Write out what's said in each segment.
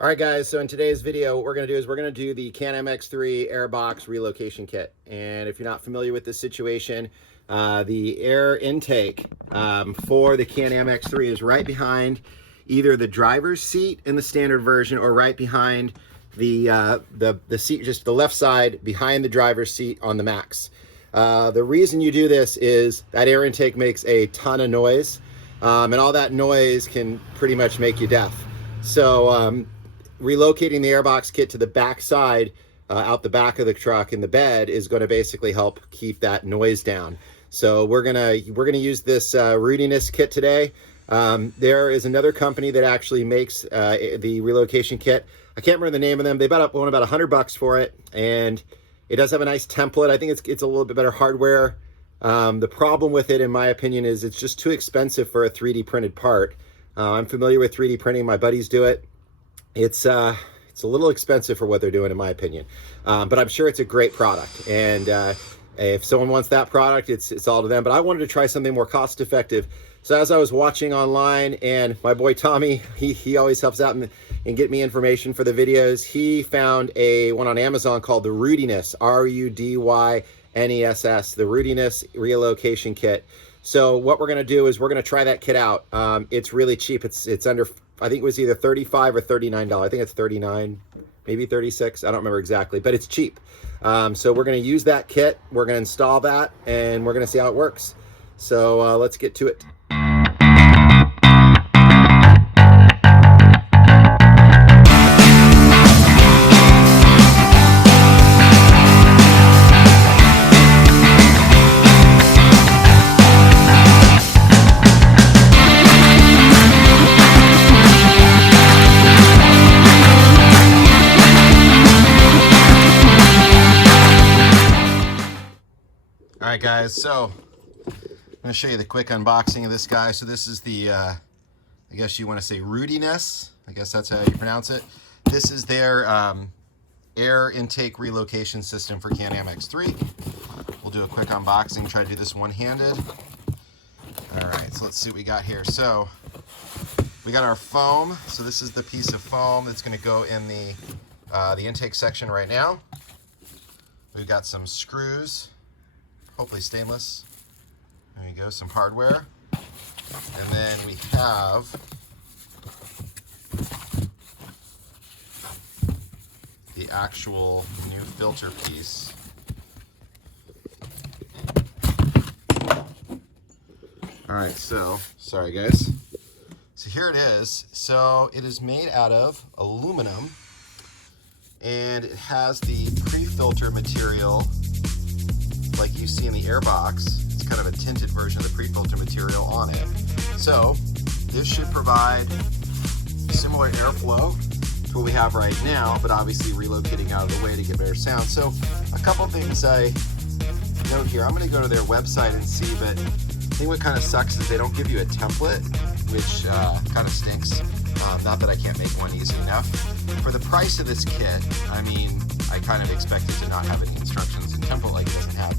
All right, guys, so in today's video, what we're going to do is we're going to do the Can-Am X3 Air Box Relocation Kit. And if you're not familiar with this situation, the air intake for the Can-Am X3 is right behind either the driver's seat in the standard version or right behind the seat, just the left side behind the driver's seat on the Max. The reason you do this is that air intake makes a ton of noise, and all that noise can pretty much make you deaf. So relocating the airbox kit to the back side, out the back of the truck in the bed, is going to basically help keep that noise down. So we're gonna use this Rudyness kit today. There is another company that actually makes the relocation kit. I can't remember the name of them. They want about $100 for it, and it does have a nice template. I think it's a little bit better hardware. The problem with it, in my opinion, is it's just too expensive for a 3D printed part. I'm familiar with 3D printing. My buddies do it. It's a little expensive for what they're doing, in my opinion, but I'm sure it's a great product. And if someone wants that product, it's all to them. But I wanted to try something more cost effective. So as I was watching online, and my boy Tommy, he always helps out and get me information for the videos. He found one on Amazon called the Rudyness, Rudyness, the Rudyness Relocation Kit. So what we're going to do is we're going to try that kit out. It's really cheap. It's under, I think it was either $35 or $39. I think it's $39, maybe $36. I don't remember exactly, but it's cheap. So we're going to use that kit. We're going to install that, and we're going to see how it works. So let's get to it. All right, guys, so I'm going to show you the quick unboxing of this guy. So this is the, I guess you want to say Rudyness. I guess that's how you pronounce it. This is their air intake relocation system for Can-Am X3. We'll do a quick unboxing, try to do this one-handed. All right, so let's see what we got here. So we got our foam. So this is the piece of foam that's going to go in the intake section right now. We've got some screws. Hopefully stainless. There you go, some hardware. And then we have the actual new filter piece. All right, so, sorry guys. So here it is. So it is made out of aluminum, and it has the pre-filter material like you see in the airbox. It's kind of a tinted version of the pre-filter material on it. So this should provide similar airflow to what we have right now, but obviously relocating out of the way to get better sound. So a couple things I note here. I'm going to go to their website and see, but I think what kind of sucks is they don't give you a template, which kind of stinks. Not that I can't make one easy enough. For the price of this kit, I mean, I kind of expected to not have any instructions and template like it doesn't have.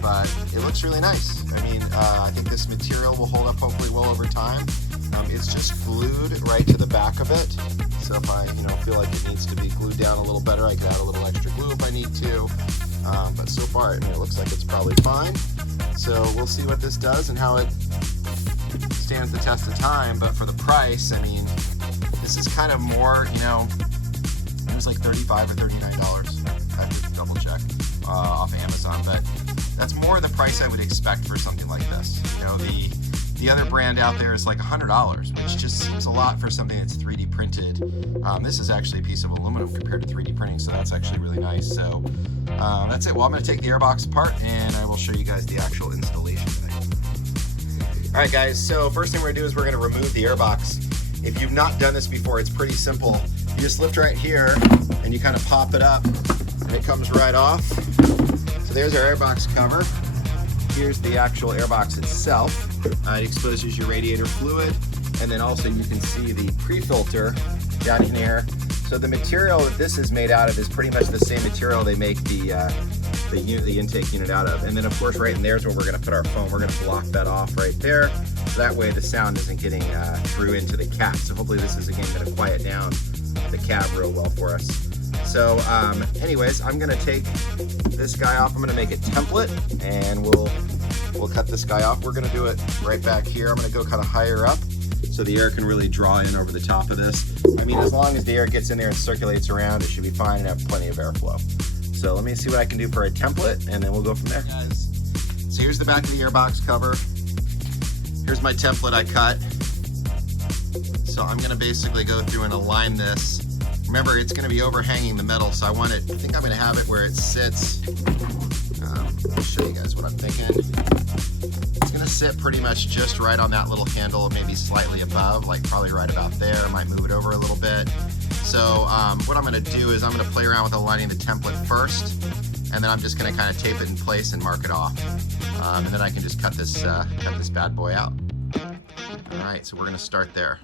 But it looks really nice. I mean, I think this material will hold up hopefully well over time. It's just glued right to the back of it. So if I, feel like it needs to be glued down a little better, I can add a little extra glue if I need to. But so far, it looks like it's probably fine. So we'll see what this does and how it stands the test of time. But for the price, I mean, this is kind of more, it was like $35 or $39. I have to double check off Amazon, but that's more the price I would expect for something like this. The other brand out there is like $100, which just seems a lot for something that's 3D printed. This is actually a piece of aluminum compared to 3D printing, so that's actually really nice. So that's it. Well, I'm going to take the airbox apart, and I will show you guys the actual installation today. All right, guys, so first thing we're going to do is we're going to remove the airbox. If you've not done this before, it's pretty simple. You just lift right here, and you kind of pop it up, and it comes right off. So there's our airbox cover. Here's the actual airbox itself. It exposes your radiator fluid, and then also you can see the pre-filter down in here. So the material that this is made out of is pretty much the same material they make the intake unit out of. And then of course right in there is where we're going to put our foam. We're going to block that off right there. So that way the sound isn't getting through into the cap. So hopefully this is again going to quiet down the cab real well for us. So anyways, I'm gonna take this guy off. I'm gonna make a template, and we'll cut this guy off. We're gonna do it right back here. I'm gonna go kind of higher up so the air can really draw in over the top of this. I mean, as long as the air gets in there and circulates around, it should be fine and have plenty of airflow. So let me see what I can do for a template, and then we'll go from there. Guys, so here's the back of the airbox cover. Here's my template I cut. So I'm gonna basically go through and align this. Remember, it's gonna be overhanging the metal, so I think I'm gonna have it where it sits. I'll show you guys what I'm thinking. It's gonna sit pretty much just right on that little handle, maybe slightly above, like probably right about there. I might move it over a little bit. So what I'm gonna do is I'm gonna play around with aligning the template first, and then I'm just gonna kind of tape it in place and mark it off. And then I can just cut this bad boy out. All right, so we're gonna start there.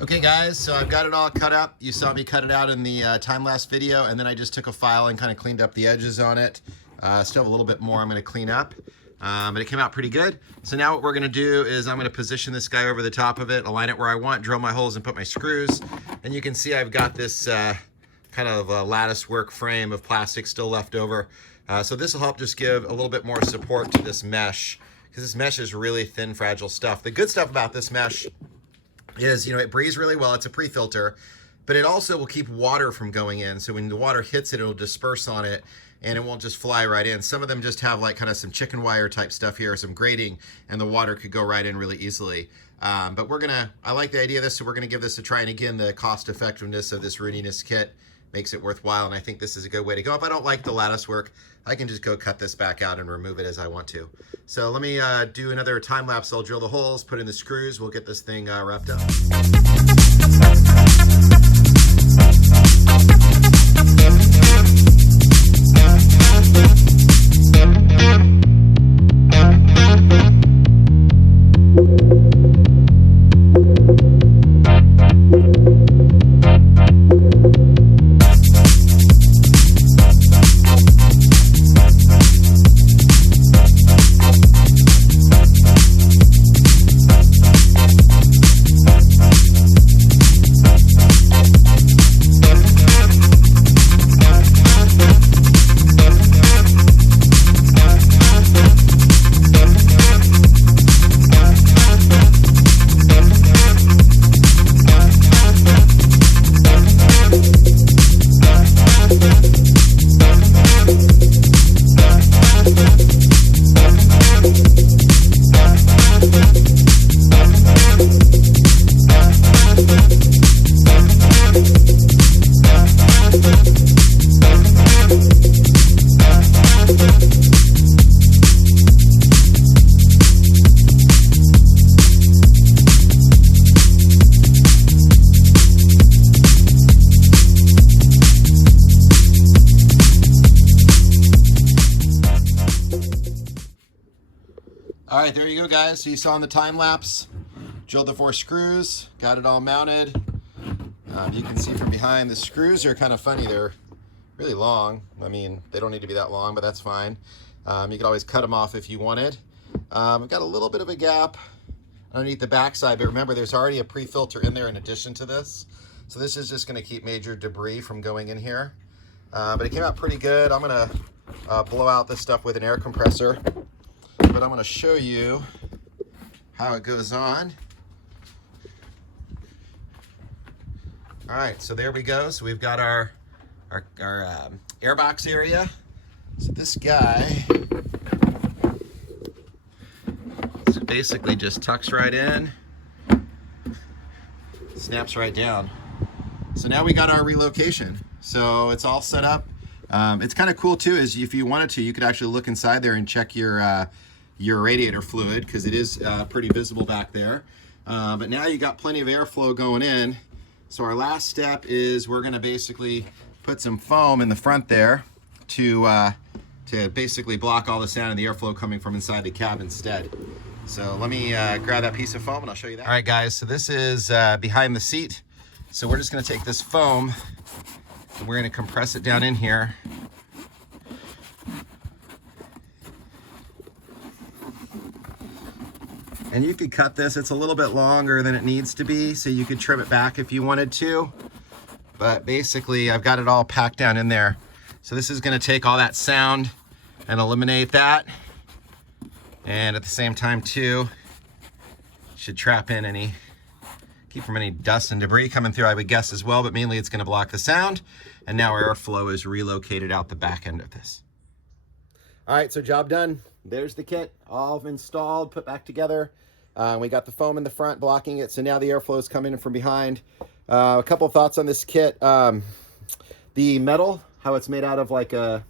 Okay guys, so I've got it all cut up. You saw me cut it out in the time-lapse video, and then I just took a file and kind of cleaned up the edges on it. Still have a little bit more I'm going to clean up, but it came out pretty good. So now what we're going to do is I'm going to position this guy over the top of it, align it where I want, drill my holes and put my screws. And you can see I've got this kind of lattice work frame of plastic still left over. So this will help just give a little bit more support to this mesh, because this mesh is really thin, fragile stuff. The good stuff about this mesh is, it breathes really well. It's a pre-filter, but it also will keep water from going in. So when the water hits it, it'll disperse on it and it won't just fly right in. Some of them just have like kind of some chicken wire type stuff here, some grating, and the water could go right in really easily. But I like the idea of this, so we're gonna give this a try. And again, the cost effectiveness of this Rudyness kit makes it worthwhile, and I think this is a good way to go. If I don't like the lattice work, I can just go cut this back out and remove it as I want to. So let me do another time lapse. I'll drill the holes, put in the screws, we'll get this thing wrapped up. All right, there you go, guys. So you saw in the time lapse, drilled the 4 screws, got it all mounted. You can see from behind the screws are kind of funny. They're really long. I mean, they don't need to be that long, but that's fine. You could always cut them off if you wanted. I've got a little bit of a gap underneath the backside, but remember, there's already a pre-filter in there in addition to this. So this is just going to keep major debris from going in here. But it came out pretty good. I'm going to blow out this stuff with an air compressor. But I'm going to show you how it goes on. All right, so there we go. So we've got our airbox area. So this guy basically just tucks right in, snaps right down. So now we got our relocation. So it's all set up. It's kind of cool too, is if you wanted to, you could actually look inside there and check your radiator fluid, because it is pretty visible back there. But now you got plenty of airflow going in. So our last step is we're gonna basically put some foam in the front there to basically block all the sound and the airflow coming from inside the cab instead. So let me grab that piece of foam and I'll show you that. All right guys, so this is behind the seat. So we're just gonna take this foam and we're gonna compress it down in here. And you could cut this, it's a little bit longer than it needs to be, so you could trim it back if you wanted to. But basically, I've got it all packed down in there. So this is gonna take all that sound and eliminate that. And at the same time too, should trap in keep from any dust and debris coming through, I would guess as well, but mainly it's gonna block the sound. And now our airflow is relocated out the back end of this. All right, so job done. There's the kit, all installed, put back together. We got the foam in the front blocking it, so now the airflow is coming in from behind. A couple of thoughts on this kit. The metal, how it's made out of like I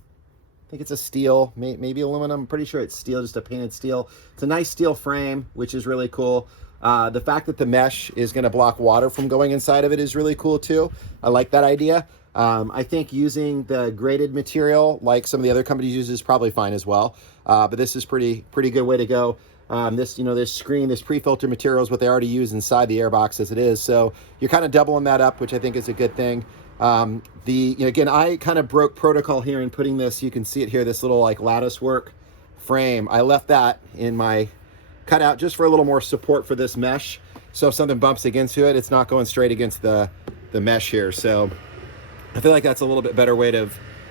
think it's a steel, maybe aluminum. I'm pretty sure it's steel, just a painted steel. It's a nice steel frame, which is really cool. The fact that the mesh is gonna block water from going inside of it is really cool too. I like that idea. I think using the graded material like some of the other companies use is probably fine as well. But this is pretty good way to go. This screen, this pre-filter material is what they already use inside the airbox as it is. So you're kind of doubling that up, which I think is a good thing. Again, I kind of broke protocol here in putting this, you can see it here, this little like lattice work frame. I left that in my cutout just for a little more support for this mesh. So if something bumps against it, it's not going straight against the mesh here. So I feel like that's a little bit better way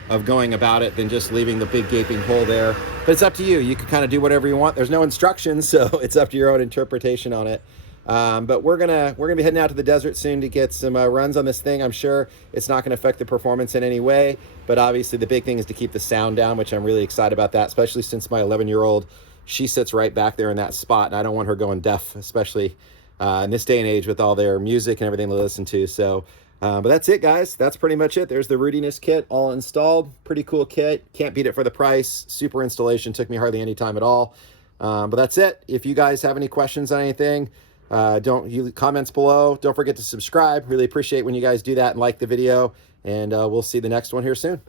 of going about it than just leaving the big gaping hole there. But it's up to you. You can kind of do whatever you want. There's no instructions, so it's up to your own interpretation on it. But we're gonna be heading out to the desert soon to get some runs on this thing. I'm sure it's not gonna affect the performance in any way, but obviously the big thing is to keep the sound down, which I'm really excited about that, especially since my 11-year-old, she sits right back there in that spot, and I don't want her going deaf, especially in this day and age with all their music and everything to listen to. So. But that's it, guys. That's pretty much it. There's the Rudyness kit all installed. Pretty cool kit. Can't beat it for the price. Super installation. Took me hardly any time at all. But that's it. If you guys have any questions on anything, comments below. Don't forget to subscribe. Really appreciate when you guys do that and like the video. And we'll see the next one here soon.